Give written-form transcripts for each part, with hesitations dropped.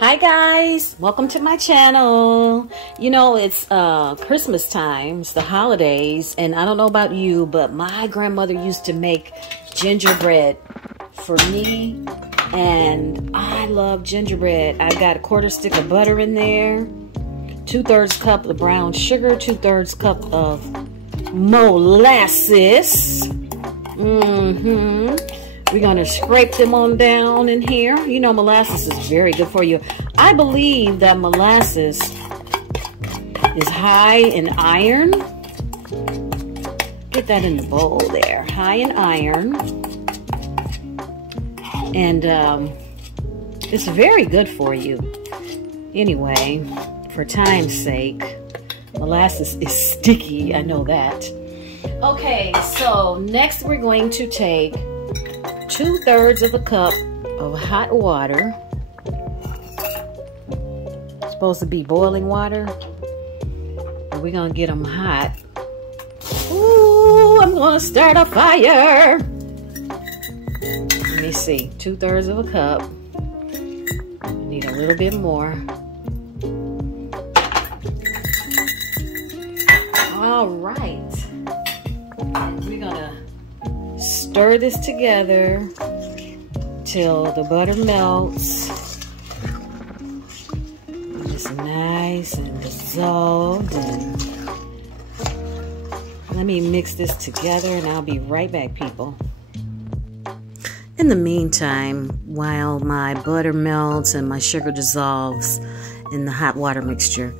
Hi guys, welcome to my channel. You know, it's Christmas times, the holidays, and I don't know about you, but my grandmother used to make gingerbread for me, and I love gingerbread. I've got a 1/4 stick of butter in there, 2/3 cup of brown sugar, 2/3 cup of molasses. We're going to scrape them on down in here. You know, molasses is very good for you. I believe that molasses is high in iron. Get that in the bowl there. High in iron. And it's very good for you. Anyway, for time's sake, molasses is sticky. I know that. Okay, so next we're going to take 2/3 of a cup of hot water. It's supposed to be boiling water, but we're gonna get them hot. Ooh, I'm gonna start a fire. Let me see, 2/3 of a cup. I need a little bit more. All right, and we're gonna stir this together till the butter melts. It's nice and dissolved. And let me mix this together and I'll be right back, people. In the meantime, while my butter melts and my sugar dissolves in the hot water mixture,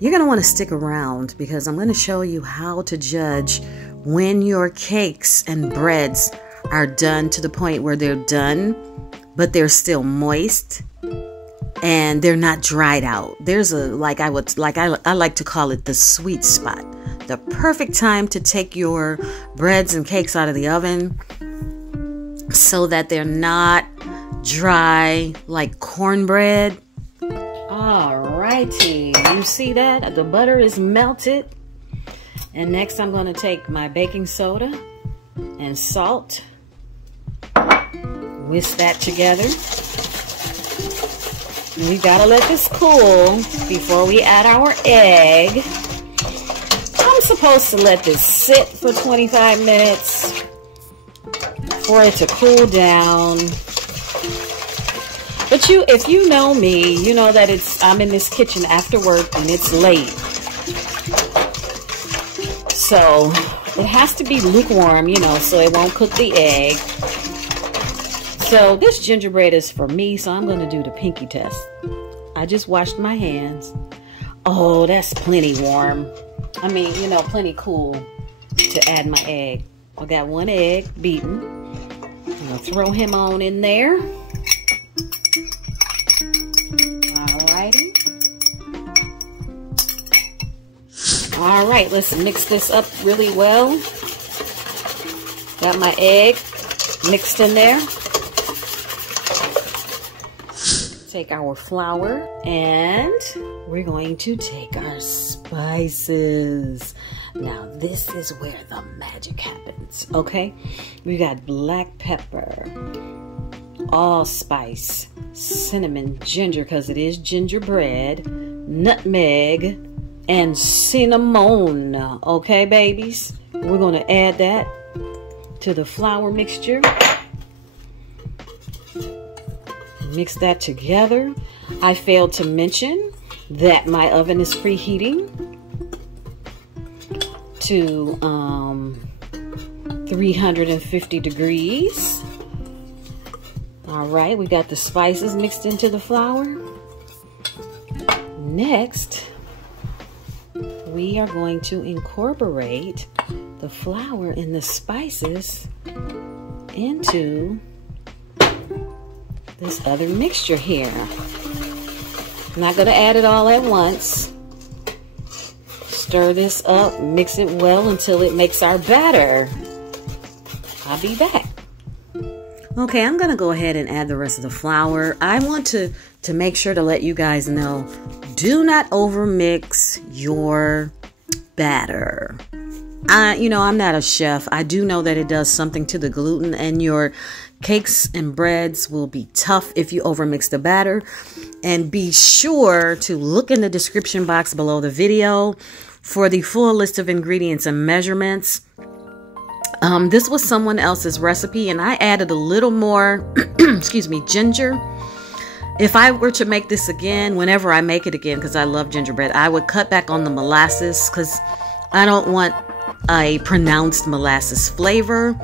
you're going to want to stick around because I'm going to show you how to judge when your cakes and breads are done to the point where they're done, but they're still moist and they're not dried out. There's a, I like to call it the sweet spot. The perfect time to take your breads and cakes out of the oven so that they're not dry like cornbread. Alrighty, you see that? The butter is melted. And next I'm going to take my baking soda and salt. Whisk that together. We gotta let this cool before we add our egg. I'm supposed to let this sit for 25 minutes for it to cool down. But if you know me, you know that I'm in this kitchen after work and it's late. So it has to be lukewarm, you know, so it won't cook the egg. So this gingerbread is for me, so I'm going to do the pinky test. I just washed my hands. Oh, that's plenty warm. I mean, you know, plenty cool to add my egg. I got 1 egg beaten. I'm going to throw him on in there. Alrighty. All right, let's mix this up really well. Got my egg mixed in there. Take our flour and we're going to take our spices. Now this is where the magic happens, okay? We got black pepper, allspice, cinnamon, ginger, because it is gingerbread, nutmeg, and cinnamon. Okay, babies, we're going to add that to the flour mixture. Mix that together. I failed to mention that my oven is preheating to 350 degrees. All right, we got the spices mixed into the flour. Next, we are going to incorporate the flour and the spices into this other mixture here. I'm not going to add it all at once. Stir this up, mix it well until it makes our batter. I'll be back. Okay, I'm going to go ahead and add the rest of the flour. I want to make sure to let you guys know, do not overmix your batter. You know, I'm not a chef. I do know that it does something to the gluten, and your Cakes and breads will be tough if you overmix the batter. And be sure to look in the description box below the video for the full list of ingredients and measurements. This was someone else's recipe, and I added a little more, excuse me, ginger. If I were to make this again, whenever I make it again, because I love gingerbread, I would cut back on the molasses because I don't want a pronounced molasses flavor.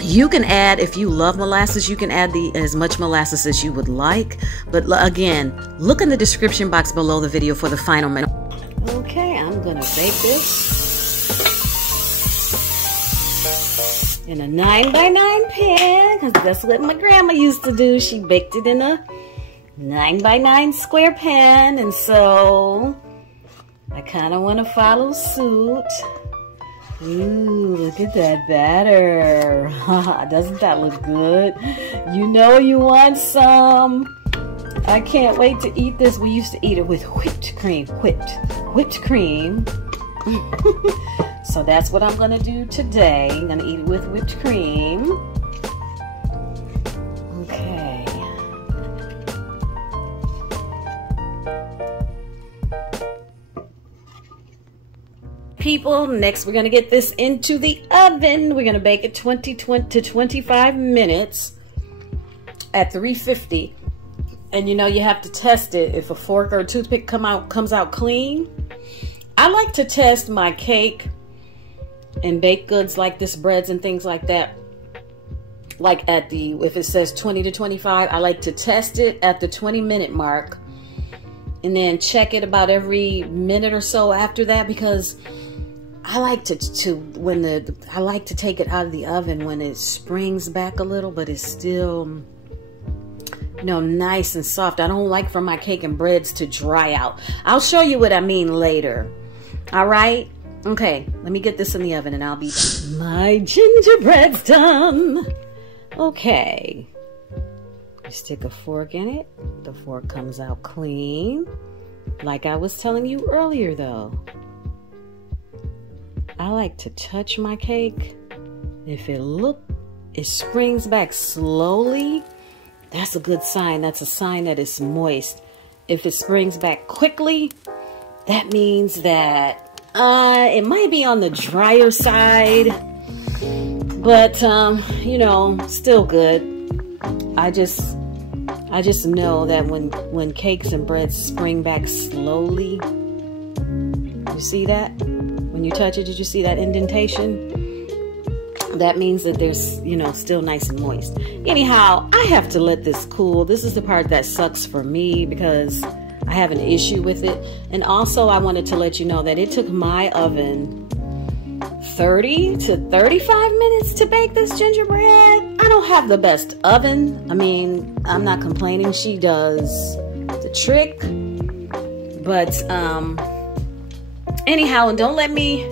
You can add, if you love molasses, you can add as much molasses as you would like. But again, look in the description box below the video for the final minute. Okay, I'm going to bake this in a 9x9 pan, because that's what my grandma used to do. She baked it in a 9x9 square pan, and so I kind of want to follow suit. Ooh, look at that batter. Doesn't that look good? You know you want some. I can't wait to eat this. We used to eat it with whipped cream. Whipped cream. So that's what I'm going to do today. I'm going to eat it with whipped cream. Okay. People, next we're going to get this into the oven. We're going to bake it 20 to 25 minutes at 350. And you know you have to test it. If a fork or a toothpick comes out clean. I like to test my cake and baked goods like this, breads and things like that. Like at if it says 20 to 25, I like to test it at the 20-minute mark. And then check it about every minute or so after that, because I like to take it out of the oven when it springs back a little, but it's still, you know, nice and soft. I don't like for my cake and breads to dry out. I'll show you what I mean later. All right. Okay. Let me get this in the oven and I'll be done. My gingerbread's done. Okay. You stick a fork in it. The fork comes out clean. Like I was telling you earlier though. I like to touch my cake. If it springs back slowly, that's a good sign. That's a sign that it's moist. If it springs back quickly, that means that it might be on the drier side, but you know, still good. I just know that when cakes and breads spring back slowly, you see that? When you touch it, did you see that indentation? That means that there's, you know, still nice and moist. Anyhow, I have to let this cool. This is the part that sucks for me because I have an issue with it. And also I wanted to let you know that it took my oven 30 to 35 minutes to bake this gingerbread. I don't have the best oven. I mean, I'm not complaining. She does the trick. But anyhow, and don't let me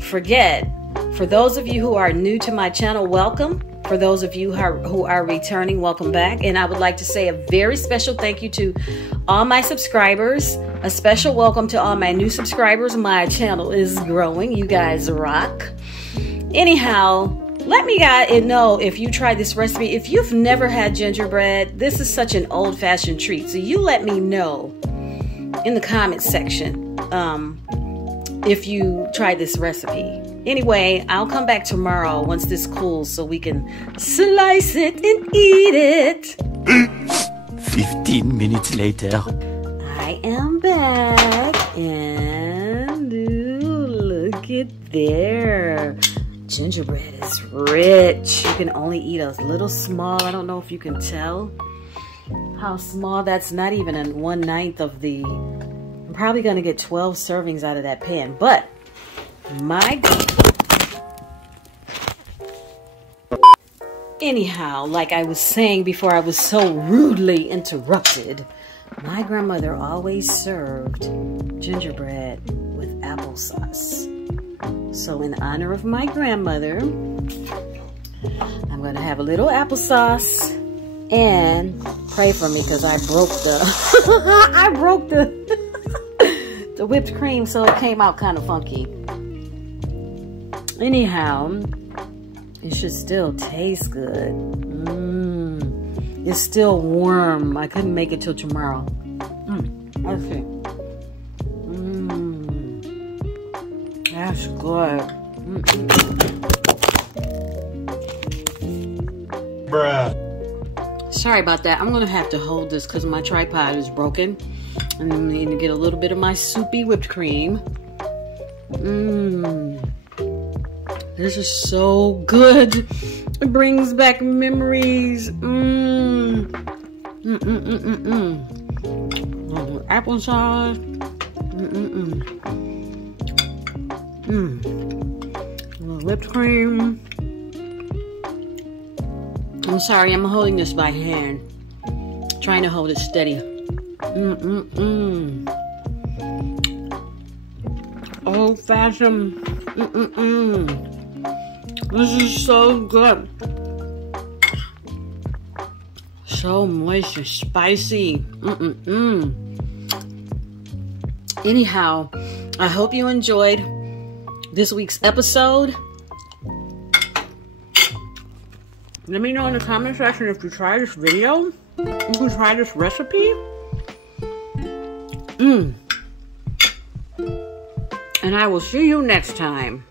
forget, for those of you who are new to my channel, welcome. For those of you who are returning, welcome back. And I would like to say a very special thank you to all my subscribers. A special welcome to all my new subscribers. My channel is growing. You guys rock. Anyhow, let me know if you tried this recipe. If you've never had gingerbread, this is such an old-fashioned treat. So you let me know in the comment section if you tried this recipe. Anyway, I'll come back tomorrow once this cools so we can slice it and eat it. 15 minutes later. I am back and ooh, look at there. Gingerbread is rich. You can only eat a little small. I don't know if you can tell how small. That's not even a 1/9 of the... I'm probably going to get 12 servings out of that pan. But my... Anyhow, like I was saying before I was so rudely interrupted, my grandmother always served gingerbread with applesauce. So in honor of my grandmother, I'm going to have a little applesauce and pray for me because I broke the the whipped cream, so it came out kind of funky. Anyhow, It should still taste good. It's still warm. I couldn't make it till tomorrow. Let's see. That's good. Bruh. Sorry about that. I'm gonna have to hold this because my tripod is broken. And I'm going to get a little bit of my soupy whipped cream. This is so good. It brings back memories. Applesauce. Whipped cream. I'm sorry, I'm holding this by hand. Trying to hold it steady. Old fashioned. This is so good. So moist and spicy. Anyhow, I hope you enjoyed this week's episode. Let me know in the comment section if you try this video. If you try this recipe. And I will see you next time.